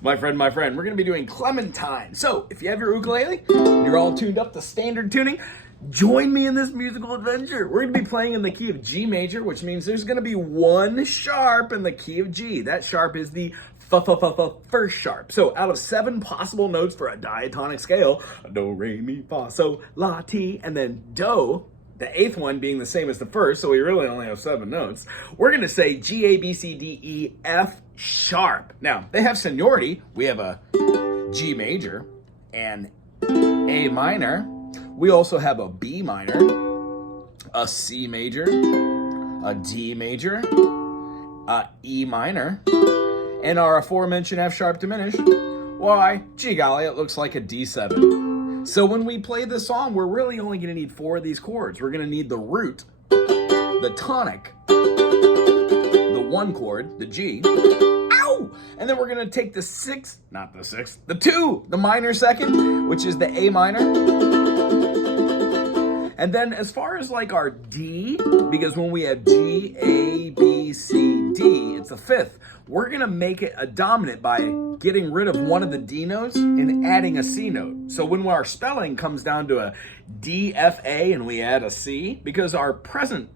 my friend, we're going to be doing Clementine. So, if you have your ukulele, and you're all tuned up to standard tuning, join me in this musical adventure. We're going to be playing in the key of G major, which means there's going to be one sharp in the key of G. That sharp is the first sharp. So out of 7 possible notes for a diatonic scale, do, re, mi, fa, so, la, ti, and then do, the 8th one being the same as the first, so we really only have 7 notes, we're going to say G, A, B, C, D, E, F sharp. Now, they have seniority. We have a G major and A minor. We also have a B minor, a C major, a D major, a E minor, and our aforementioned F sharp diminished. Why, gee golly, it looks like a D7. So when we play this song, we're really only going to need 4 of these chords. We're going to need the root, the tonic, the 1 chord, the G, ow! And then we're going to take the 6th, not the 6th, the 2, the minor second, which is the A minor. And then as far as like our D, because when we have G, A, B, C, D, it's a 5th. We're going to make it a dominant by getting rid of one of the D notes and adding a C note. So when our spelling comes down to a D, F, A, and we add a C, because our present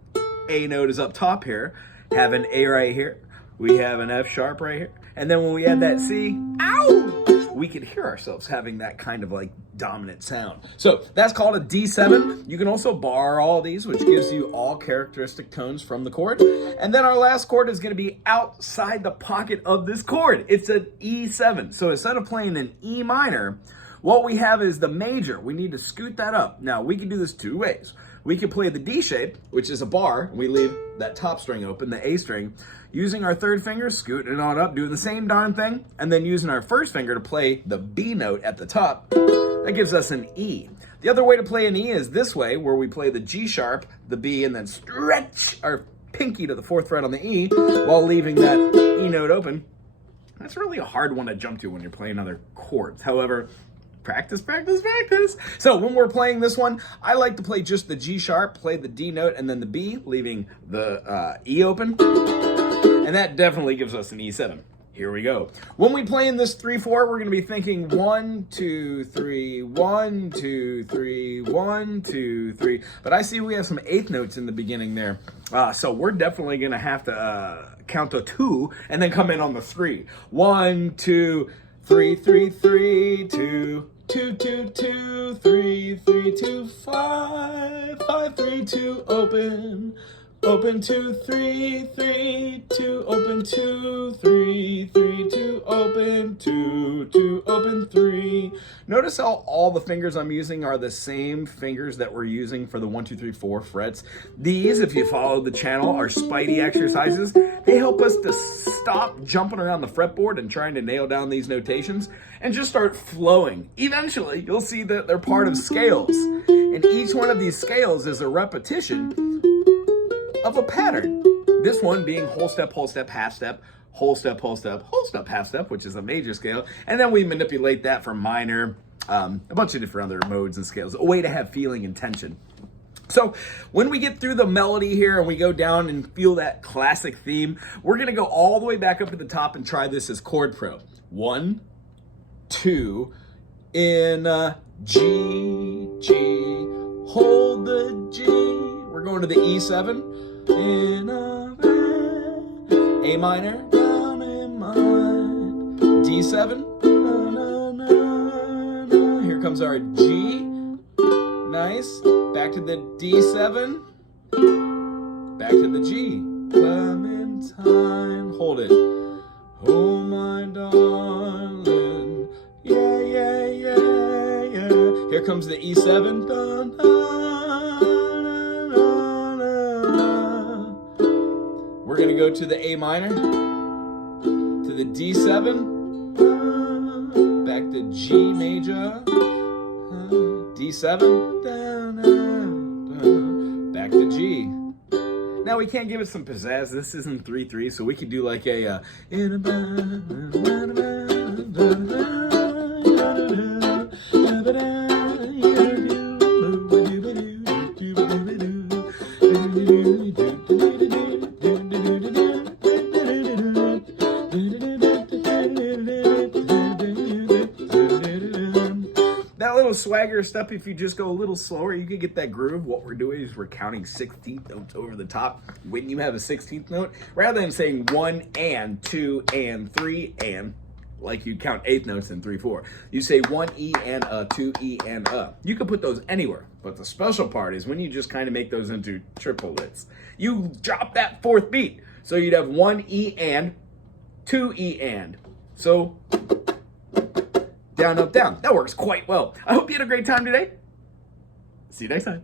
A note is up top here, have an A right here, we have an F sharp right here, and then when we add that C, ow! We could hear ourselves having that kind of like dominant sound. So that's called a D7. You can also bar all these, which gives you all characteristic tones from the chord. And then our last chord is going to be outside the pocket of this chord. It's an E7. So instead of playing an E minor, what we have is the major. We need to scoot that up. Now, we can do this 2 ways. We can play the D shape, which is a bar, and we leave that top string open, the A string, using our 3rd finger, scooting it on up, doing the same darn thing, and then using our 1st finger to play the B note at the top. That gives us an E. The other way to play an E is this way, where we play the G sharp, the B, and then stretch our pinky to the 4th fret on the E, while leaving that E note open. That's really a hard one to jump to when you're playing other chords. However, practice, practice, practice. So when we're playing this one, I like to play just the G sharp, play the D note, and then the B, leaving the E open. And that definitely gives us an E7. Here we go. When we play in this 3-4, we're going to be thinking 1, 2, 3, 1, 2, 3, 1, 2, 3. But I see we have some 8th notes in the beginning there. So we're definitely going to have to count to 2 and then come in on the 3. 1, 2, 3, 3, 3, 2. 2, 2, 2, 3, 3, 2, 5, 5, 3, 2, open. Open 2, 3, 3, 2, open 2, 3, 3, 2, open 2, 2, open 3. Notice how all the fingers I'm using are the same fingers that we're using for the 1, 2, 3, 4 frets. These, if you follow the channel, are Spidey exercises. They help us to stop jumping around the fretboard and trying to nail down these notations and just start flowing. Eventually, you'll see that they're part of scales. And each one of these scales is a repetition of a pattern. This one being whole step, half step, whole step, whole step, whole step, half step, which is a major scale. And then we manipulate that for minor, a bunch of different other modes and scales, a way to have feeling and tension. So when we get through the melody here and we go down and feel that classic theme, we're gonna go all the way back up to the top and try this as chord pro. 1, 2, in G, G, hold the G. We're going to the E7. In A minor, down in mine, D7, na, na, na, na. Here comes our G, nice, back to the D7, back to the G, Clementine, hold it, oh my darling, yeah, yeah, yeah, yeah, here comes the E7, dun, dun. We're going to go to the A minor, to the D7, back to G major, D7, back to G. Now we can't give it some pizzazz. This isn't 3/3, so we could do like a little swagger stuff if you just go a little slower. You can get that groove. What we're doing is we're counting 16th notes over the top when you have a 16th note, rather than saying 1 and 2 and 3 and, like you count 8th notes in 3/4. You say 1 E and a, 2 E and a. You can put those anywhere, but the special part is when you just kind of make those into triplets. You drop that 4th beat. So you'd have 1 E and, 2 E and. So down, up, down. That works quite well. I hope you had a great time today. See you next time.